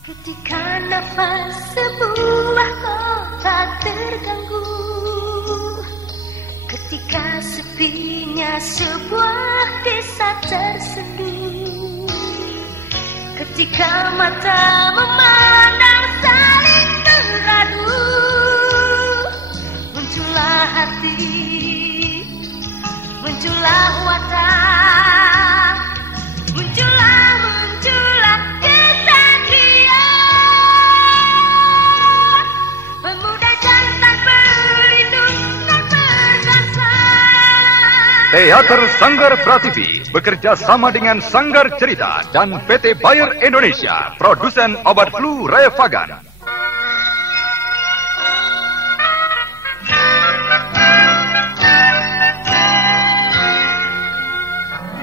Ketika nafas sebuah kota terganggu, ketika sepinya sebuah desa tersendu, ketika mata memandang saling teradu, muncullah hati, muncullah wadah, muncullah kesatria, pemuda jantan pelindung dan perkasa. Teater Sanggar Prativi bekerja sama dengan Sanggar Cerita dan PT Bayer Indonesia, produsen obat flu Revagan.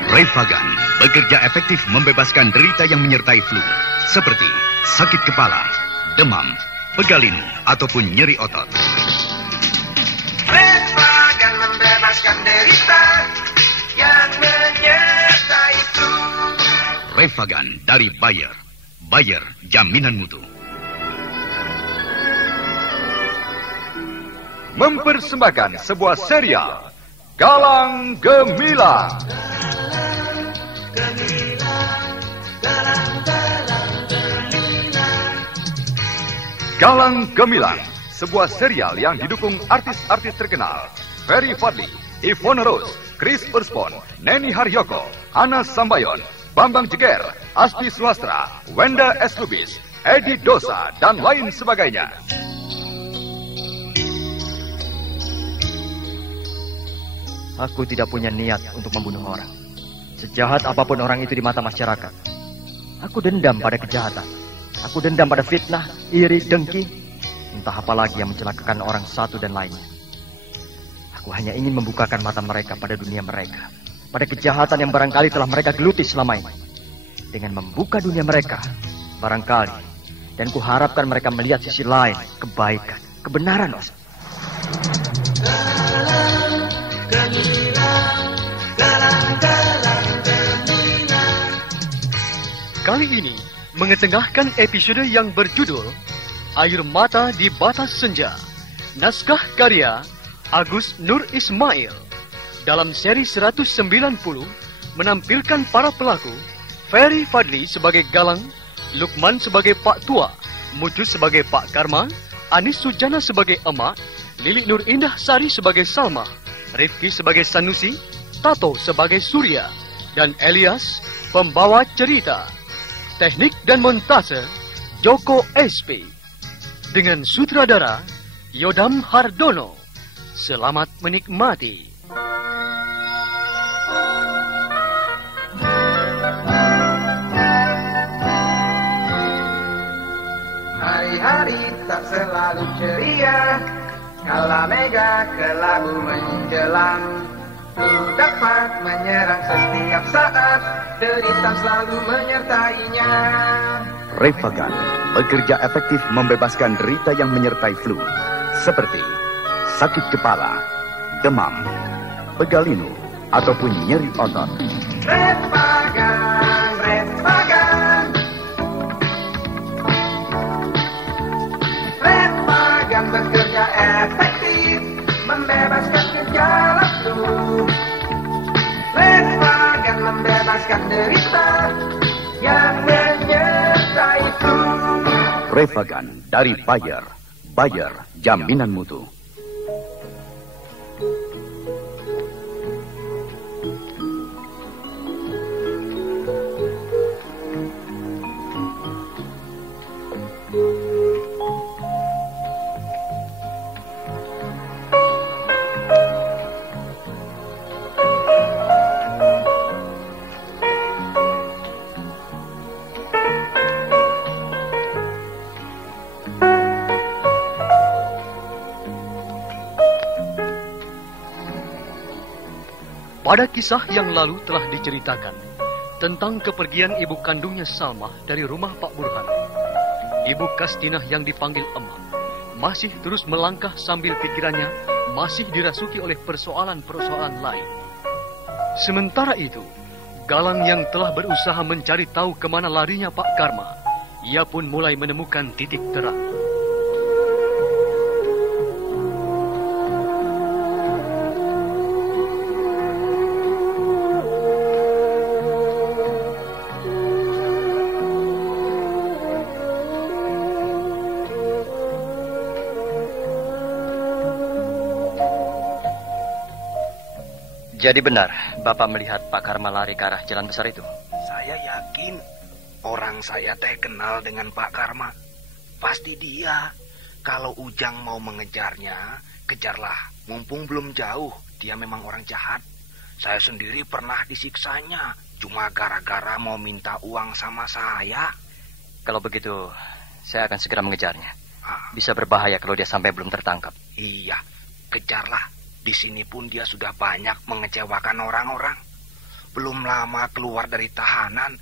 Revagan bekerja efektif membebaskan derita yang menyertai flu, seperti sakit kepala, demam, pegalinu, ataupun nyeri otot. Revagan membebaskan derita yang menyertai flu. Revagan dari Bayer. Bayer, jaminan mutu. Mempersembahkan sebuah serial, Galang Gemilang. Galang Gemilang, sebuah serial yang didukung artis-artis terkenal. Ferry Fadli, Ivone Rose, Chris Urspon, Neni Haryoko, Ana Sambayon, Bambang Jeger, Asti Sulastra, Wenda S. Lubis, Edi Dosa, dan lain sebagainya. Aku tidak punya niat untuk membunuh orang. Sejahat apapun orang itu di mata masyarakat, aku dendam pada kejahatan. Aku dendam pada fitnah, iri, dengki, entah apa lagi yang mencelakakan orang satu dan lainnya. Aku hanya ingin membukakan mata mereka pada dunia mereka, pada kejahatan yang barangkali telah mereka geluti selama ini. Dengan membuka dunia mereka, barangkali, dan kuharapkan mereka melihat sisi lain, kebaikan, kebenaran. Kali ini mengetengahkan episode yang berjudul Air Mata di Batas Senja. Naskah karya Agus Nur Ismail. Dalam seri 190 menampilkan para pelaku Ferry Fadli sebagai Galang, Lukman sebagai Pak Tua, Mucus sebagai Pak Karma, Anis Sujana sebagai Emak, Lili Nur Indah Sari sebagai Salma, Rifki sebagai Sanusi, Tato sebagai Surya, dan Elias pembawa cerita. Teknik dan montase Joko SP. Dengan sutradara Yodam Hardono. Selamat menikmati. Hari-hari tak selalu ceria, kala mega kelabu menjelang. Flu dapat menyerang setiap saat, derita selalu menyertainya. Revagan bekerja efektif membebaskan derita yang menyertai flu, seperti sakit kepala, demam, pegalinu, ataupun nyeri otot. Revagan, Revagan. Revagan bekerja efektif membebaskan gejala flu. Revagan membebaskan derita yang menyertai flu. Revagan dari Bayer. Bayer, jaminan mutu. Pada kisah yang lalu telah diceritakan tentang kepergian ibu kandungnya Salma dari rumah Pak Burhan. Ibu Kastinah yang dipanggil Emak masih terus melangkah sambil pikirannya masih dirasuki oleh persoalan-persoalan lain. Sementara itu, Galang yang telah berusaha mencari tahu kemana larinya Pak Karma ia pun mulai menemukan titik terang. Jadi benar, Bapak melihat Pak Karma lari ke arah jalan besar itu? Saya yakin orang saya teh kenal dengan Pak Karma. Pasti dia. Kalau Ujang mau mengejarnya, kejarlah. Mumpung belum jauh, dia memang orang jahat. Saya sendiri pernah disiksanya, cuma gara-gara mau minta uang sama saya. Kalau begitu, saya akan segera mengejarnya. Bisa berbahaya kalau dia sampai belum tertangkap. Iya, kejarlah. Di sini pun dia sudah banyak mengecewakan orang-orang. Belum lama keluar dari tahanan.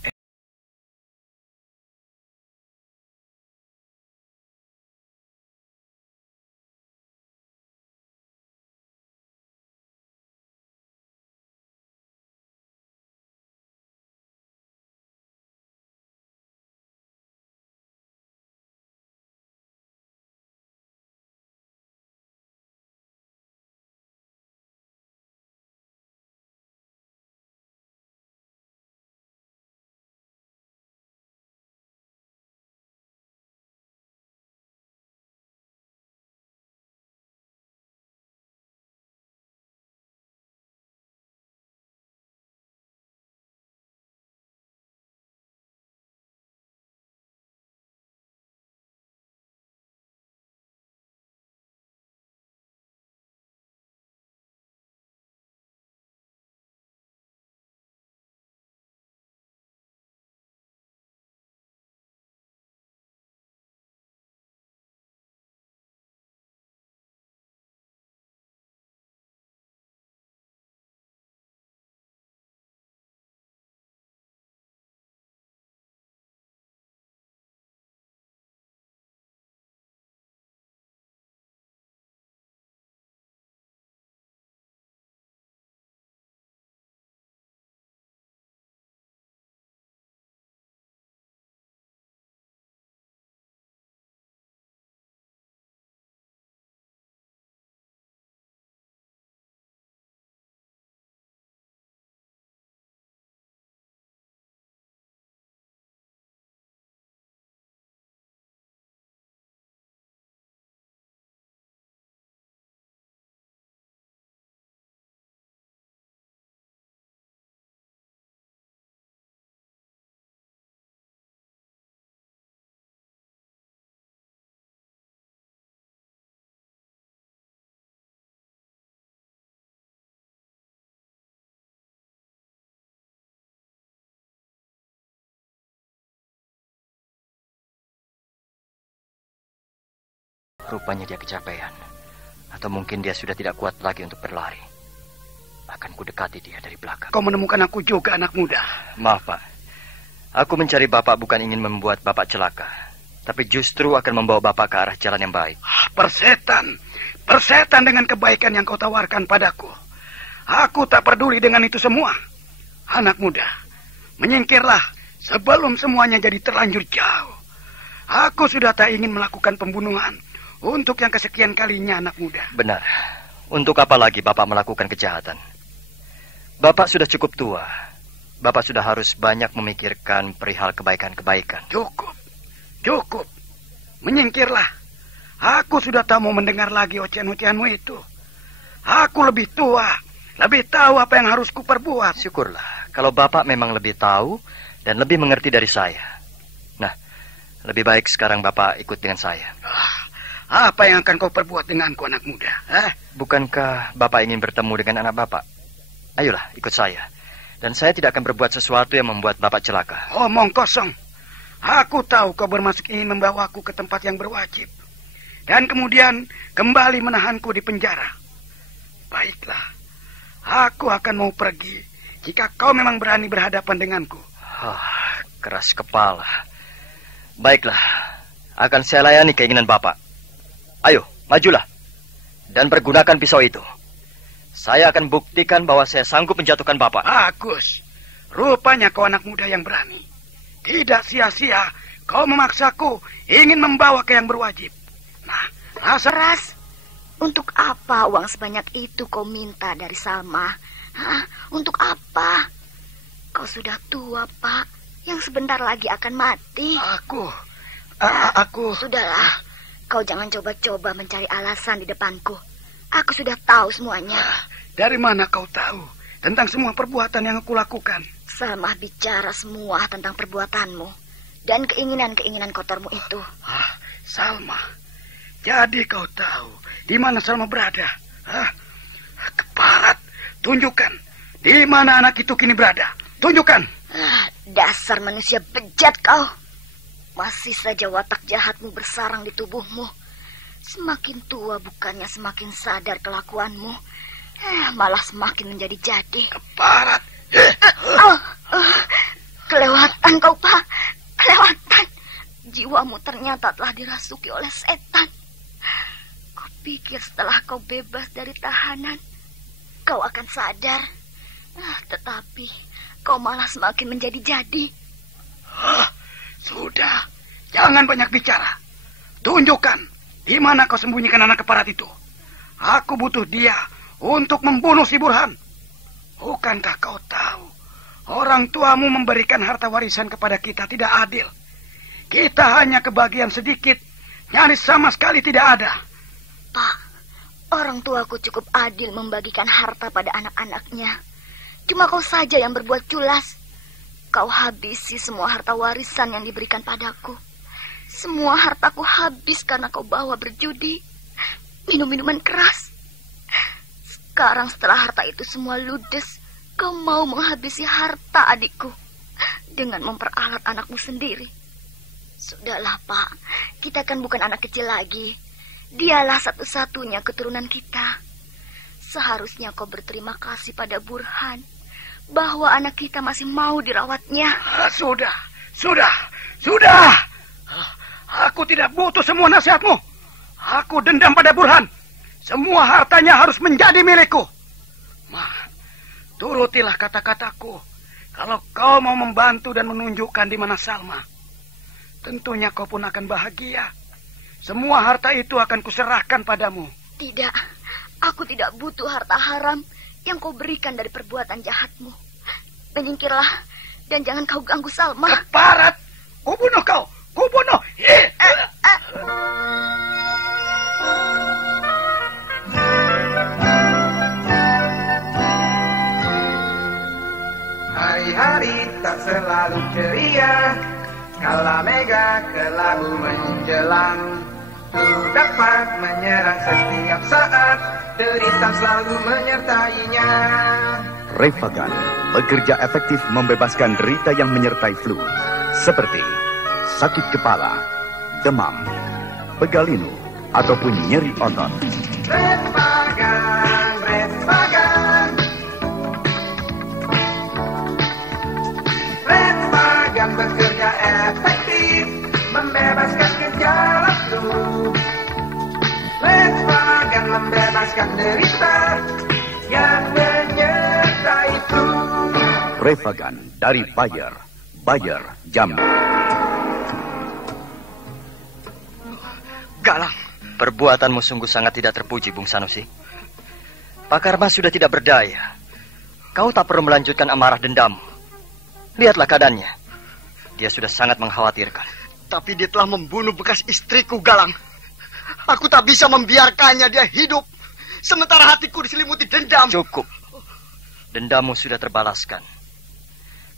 Rupanya dia kecapean. Atau mungkin dia sudah tidak kuat lagi untuk berlari. Akan kudekati dia dari belakang. Kau menemukan aku juga, anak muda. Maaf, Pak. Aku mencari Bapak bukan ingin membuat Bapak celaka. Tapi justru akan membawa Bapak ke arah jalan yang baik. Persetan. Persetan dengan kebaikan yang kau tawarkan padaku. Aku tak peduli dengan itu semua. Anak muda, menyingkirlah sebelum semuanya jadi terlanjur jauh. Aku sudah tak ingin melakukan pembunuhan untuk yang kesekian kalinya, anak muda. Benar. Untuk apa lagi Bapak melakukan kejahatan? Bapak sudah cukup tua. Bapak sudah harus banyak memikirkan perihal kebaikan-kebaikan. Cukup. Cukup. Menyingkirlah. Aku sudah tak mau mendengar lagi ocehan-ocehanmu itu. Aku lebih tua. Lebih tahu apa yang harus kuperbuat. Syukurlah. Kalau Bapak memang lebih tahu dan lebih mengerti dari saya. Nah, lebih baik sekarang Bapak ikut dengan saya. Apa yang akan kau perbuat denganku, anak muda? Bukankah Bapak ingin bertemu dengan anak Bapak? Ayolah, ikut saya. Dan saya tidak akan berbuat sesuatu yang membuat Bapak celaka. Omong kosong. Aku tahu kau bermaksud ingin membawaku ke tempat yang berwajib. Dan kemudian kembali menahanku di penjara. Baiklah. Aku akan mau pergi jika kau memang berani berhadapan denganku. Keras kepala. Baiklah. Akan saya layani keinginan Bapak. Ayo, majulah. Dan pergunakan pisau itu. Saya akan buktikan bahwa saya sanggup menjatuhkan Bapak. Bagus. Rupanya kau anak muda yang berani. Tidak sia-sia kau memaksaku ingin membawa ke yang berwajib. Nah, Ras, untuk apa uang sebanyak itu kau minta dari Salma? Hah? Untuk apa? Kau sudah tua, Pak, yang sebentar lagi akan mati. Aku... Sudahlah, kau jangan coba-coba mencari alasan di depanku. Aku sudah tahu semuanya. Dari mana kau tahu tentang semua perbuatan yang aku lakukan? Salma bicara semua tentang perbuatanmu dan keinginan-keinginan kotormu itu. Salma. Jadi kau tahu di mana Salma berada? Keparat, tunjukkan di mana anak itu kini berada. Tunjukkan. Dasar manusia bejat kau. Masih saja watak jahatmu bersarang di tubuhmu. Semakin tua bukannya semakin sadar kelakuanmu. Malah semakin menjadi jadi. Keparat. Kelewatan kau, Pak. Kelewatan. Jiwamu ternyata telah dirasuki oleh setan. Kau pikir setelah kau bebas dari tahanan, kau akan sadar. Tetapi kau malah semakin menjadi jadi. Sudah. Jangan banyak bicara. Tunjukkan di mana kau sembunyikan anak keparat itu. Aku butuh dia untuk membunuh si Burhan. Bukankah kau tahu orang tuamu memberikan harta warisan kepada kita tidak adil? Kita hanya kebagian sedikit, nyaris sama sekali tidak ada. Pak, orang tuaku cukup adil membagikan harta pada anak-anaknya. Cuma kau saja yang berbuat culas. Kau habisi semua harta warisan yang diberikan padaku. Semua hartaku habis karena kau bawa berjudi, minum minuman keras. Sekarang setelah harta itu semua ludes, kau mau menghabisi harta adikku dengan memperalat anakmu sendiri. Sudahlah, Pak, kita kan bukan anak kecil lagi. Dialah satu-satunya keturunan kita. Seharusnya kau berterima kasih pada Burhan bahwa anak kita masih mau dirawatnya. Sudah. Aku tidak butuh semua nasihatmu. Aku dendam pada Burhan. Semua hartanya harus menjadi milikku. Turutilah kata-kataku. Kalau kau mau membantu dan menunjukkan di mana Salma, tentunya kau pun akan bahagia. Semua harta itu akan kuserahkan padamu. Tidak, aku tidak butuh harta haram yang kau berikan dari perbuatan jahatmu. Menyingkirlah dan jangan kau ganggu Salma. Keparat! Kubunuh kau! Kubunuh! Hari-hari tak selalu ceria, kala mega kelabu menjelang. Ku dapat menyerang setiap saat, derita selalu menyertainya. Refagan bekerja efektif membebaskan derita yang menyertai flu, seperti sakit kepala, demam, pegalinu, ataupun nyeri otot. Refagan. Refagan bekerja efektif, membebaskan gejala flu. Refagan membebaskan derita yang menyertai flu. Refagan dari Bayer Jambi. Galang, perbuatanmu sungguh sangat tidak terpuji, Bung Sanusi. Pak Karma sudah tidak berdaya. Kau tak perlu melanjutkan amarah dendam. Lihatlah keadaannya. Dia sudah sangat mengkhawatirkan. Tapi dia telah membunuh bekas istriku, Galang. Aku tak bisa membiarkannya dia hidup, sementara hatiku diselimuti dendam. Cukup. Dendammu sudah terbalaskan.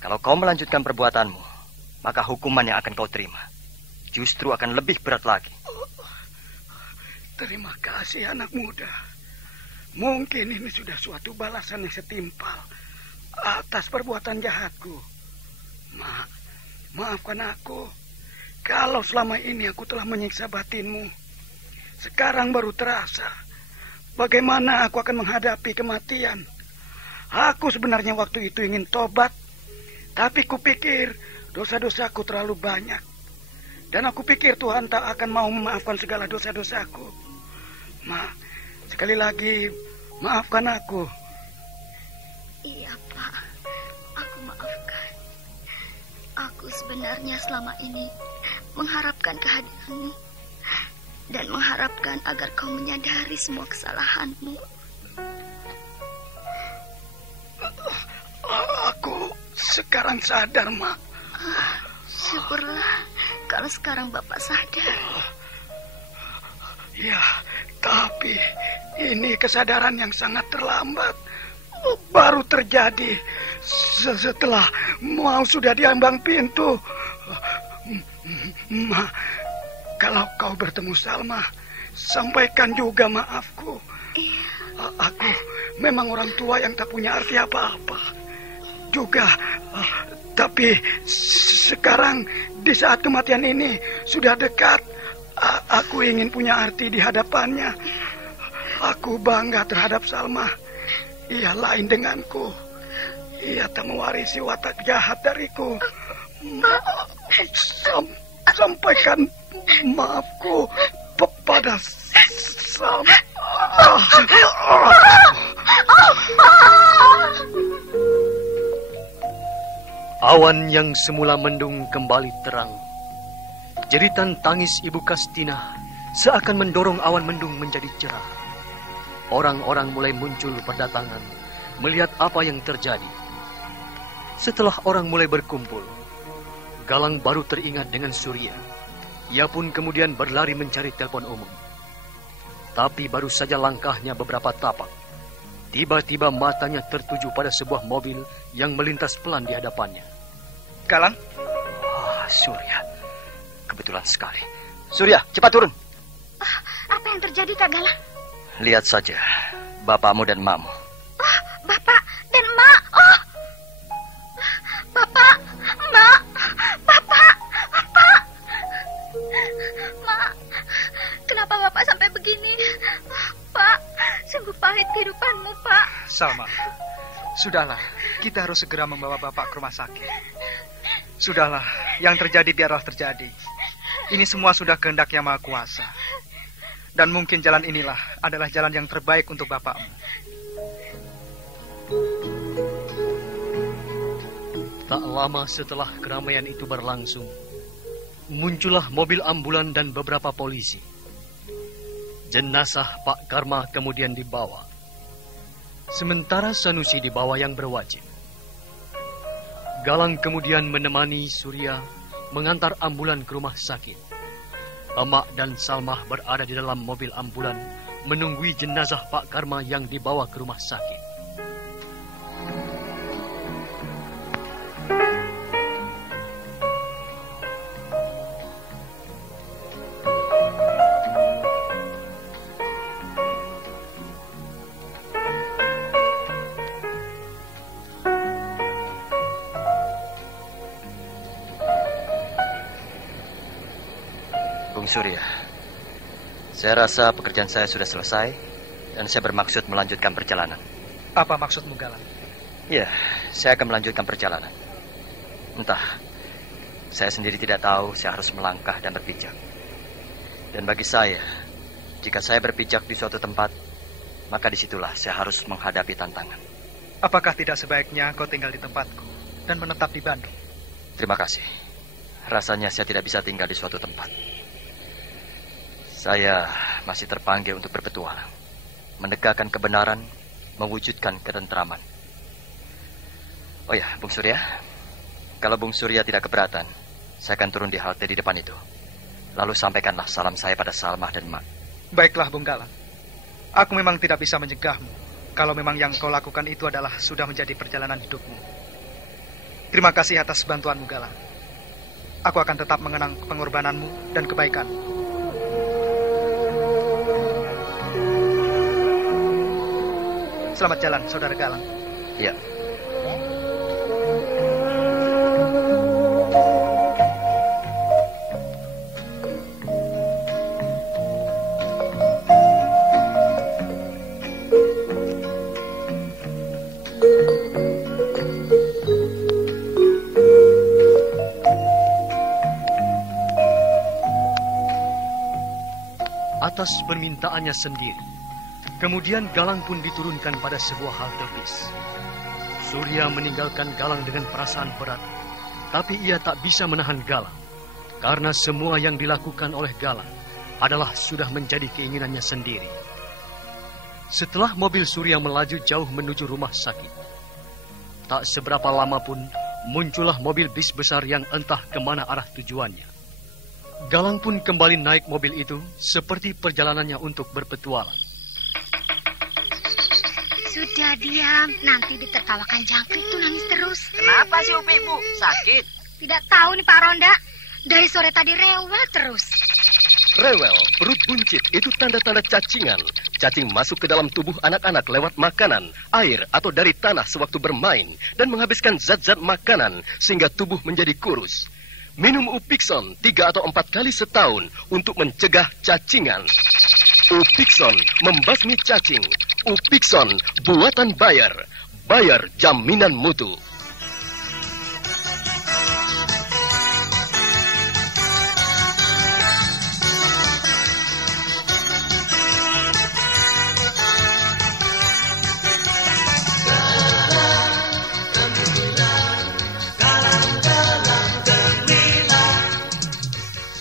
Kalau kau melanjutkan perbuatanmu, maka hukuman yang akan kau terima justru akan lebih berat lagi. Terima kasih anak muda. Mungkin ini sudah suatu balasan yang setimpal atas perbuatan jahatku. Maafkan aku kalau selama ini aku telah menyiksa batinmu. Sekarang baru terasa bagaimana aku akan menghadapi kematian. Aku sebenarnya waktu itu ingin tobat, tapi kupikir dosa-dosaku terlalu banyak. Dan aku pikir Tuhan tak akan mau memaafkan segala dosa-dosaku. Sekali lagi, maafkan aku. Iya, Pak. Aku maafkan. Aku sebenarnya selama ini mengharapkan kehadiranmu dan mengharapkan agar kau menyadari semua kesalahanmu. Aku sekarang sadar, Mak. Syukurlah kalau sekarang Bapak sadar. Ya, tapi ini kesadaran yang sangat terlambat. Baru terjadi setelah mau sudah diambang pintu. Ma, kalau kau bertemu Salma, sampaikan juga maafku. Aku memang orang tua yang tak punya arti apa-apa. Juga, tapi sekarang di saat kematian ini sudah dekat, aku ingin punya arti di hadapannya. Aku bangga terhadap Salma. Ia lain denganku. Ia tak mewarisi watak jahat dariku. Sampaikan maafku pada Salma. Awan yang semula mendung kembali terang. Jeritan tangis Ibu Kastina seakan mendorong awan mendung menjadi cerah. Orang-orang mulai muncul berdatangan melihat apa yang terjadi. Setelah orang mulai berkumpul, Galang baru teringat dengan Surya. Ia pun kemudian berlari mencari telepon umum. Tapi baru saja langkahnya beberapa tapak, tiba-tiba matanya tertuju pada sebuah mobil yang melintas pelan di hadapannya. Galang? Surya. Kebetulan sekali. Surya, cepat turun. Apa yang terjadi, Kak Galang? Lihat saja, bapakmu dan emakmu. Bapak dan emak. Bapak, emak, bapak. Mak, kenapa bapak sampai begini? Pak, sungguh pahit kehidupanmu, Pak. Salma, sudahlah, kita harus segera membawa bapak ke rumah sakit. Sudahlah, yang terjadi biarlah terjadi. Ini semua sudah kehendak Yang Maha Kuasa. Dan mungkin jalan inilah adalah jalan yang terbaik untuk bapakmu. Tak lama setelah keramaian itu berlangsung, muncullah mobil ambulan dan beberapa polisi. Jenazah Pak Karma kemudian dibawa. Sementara Sanusi dibawa yang berwajib. Galang kemudian menemani Surya mengantar ambulan ke rumah sakit. Emak dan Salmah berada di dalam mobil ambulan menunggui jenazah Pak Karma yang dibawa ke rumah sakit. Surya, saya rasa pekerjaan saya sudah selesai dan saya bermaksud melanjutkan perjalanan. Apa maksudmu, Galang? Ya, saya akan melanjutkan perjalanan. Entah, saya sendiri tidak tahu saya harus melangkah dan berpijak. Dan bagi saya, jika saya berpijak di suatu tempat, maka disitulah saya harus menghadapi tantangan. Apakah tidak sebaiknya kau tinggal di tempatku dan menetap di Bandung? Terima kasih. Rasanya saya tidak bisa tinggal di suatu tempat. Saya masih terpanggil untuk berpetualang, menegakkan kebenaran, mewujudkan ketentraman. Oh ya, Bung Surya, kalau Bung Surya tidak keberatan, saya akan turun di halte di depan itu. Lalu sampaikanlah salam saya pada Salmah dan Mak. Baiklah, Bung Galang. Aku memang tidak bisa mencegahmu, kalau memang yang kau lakukan itu adalah sudah menjadi perjalanan hidupmu. Terima kasih atas bantuanmu, Galang. Aku akan tetap mengenang pengorbananmu dan kebaikanmu. Selamat jalan, Saudara Galang. Ya. Atas permintaannya sendiri, kemudian Galang pun diturunkan pada sebuah halte bis. Surya meninggalkan Galang dengan perasaan berat, tapi ia tak bisa menahan Galang. Karena semua yang dilakukan oleh Galang adalah sudah menjadi keinginannya sendiri. Setelah mobil Surya melaju jauh menuju rumah sakit, tak seberapa lama pun muncullah mobil bis besar yang entah kemana arah tujuannya. Galang pun kembali naik mobil itu seperti perjalanannya untuk berpetualang. Sudah diam, nanti ditertawakan jangkrik tuh nangis terus. Kenapa sih Upi, Bu? Sakit? Tidak tahu nih Pak Ronda, dari sore tadi rewel terus. Rewel, perut buncit, itu tanda-tanda cacingan. Cacing masuk ke dalam tubuh anak-anak lewat makanan, air, atau dari tanah sewaktu bermain, dan menghabiskan zat-zat makanan sehingga tubuh menjadi kurus. Minum Upikson 3 atau 4 kali setahun untuk mencegah cacingan. Upikson membasmi cacing. Upikson buatan Bayer. Bayer jaminan mutu.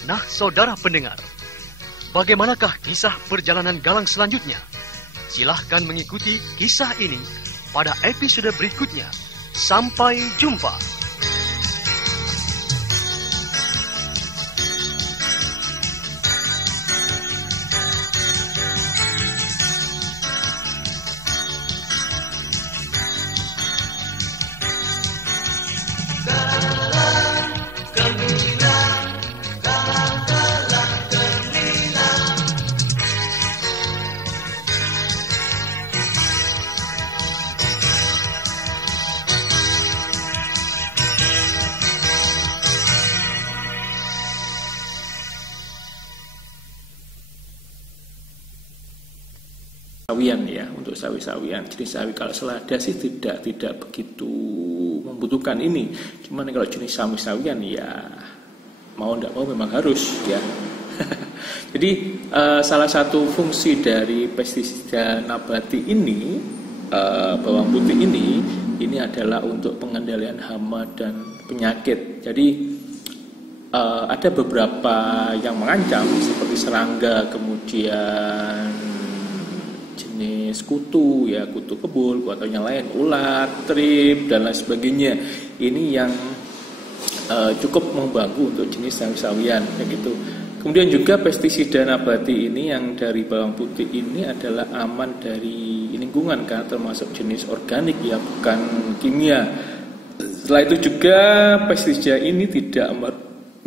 Nah, saudara pendengar, bagaimanakah kisah perjalanan Galang selanjutnya? Silahkan mengikuti kisah ini pada episode berikutnya. Sampai jumpa. Sawian ya, untuk sawi-sawian. Jenis sawi kalau selada sih tidak begitu membutuhkan ini. Cuman kalau jenis sawi-sawian ya mau tidak mau memang harus ya. Jadi salah satu fungsi dari pestisida nabati ini, bawang putih ini adalah untuk pengendalian hama dan penyakit. Jadi ada beberapa yang mengancam seperti serangga, kemudian jenis kutu ya, kutu kebul atau yang lain, ulat, trip dan lain sebagainya. Ini yang cukup membantu untuk jenis sawi-sawian kayak gitu. Kemudian juga pestisida nabati ini yang dari bawang putih ini adalah aman dari lingkungan karena termasuk jenis organik ya, bukan kimia. Setelah itu juga pestisida ini tidak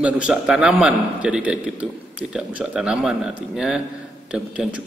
merusak tanaman, jadi kayak gitu, tidak merusak tanaman, artinya dan juga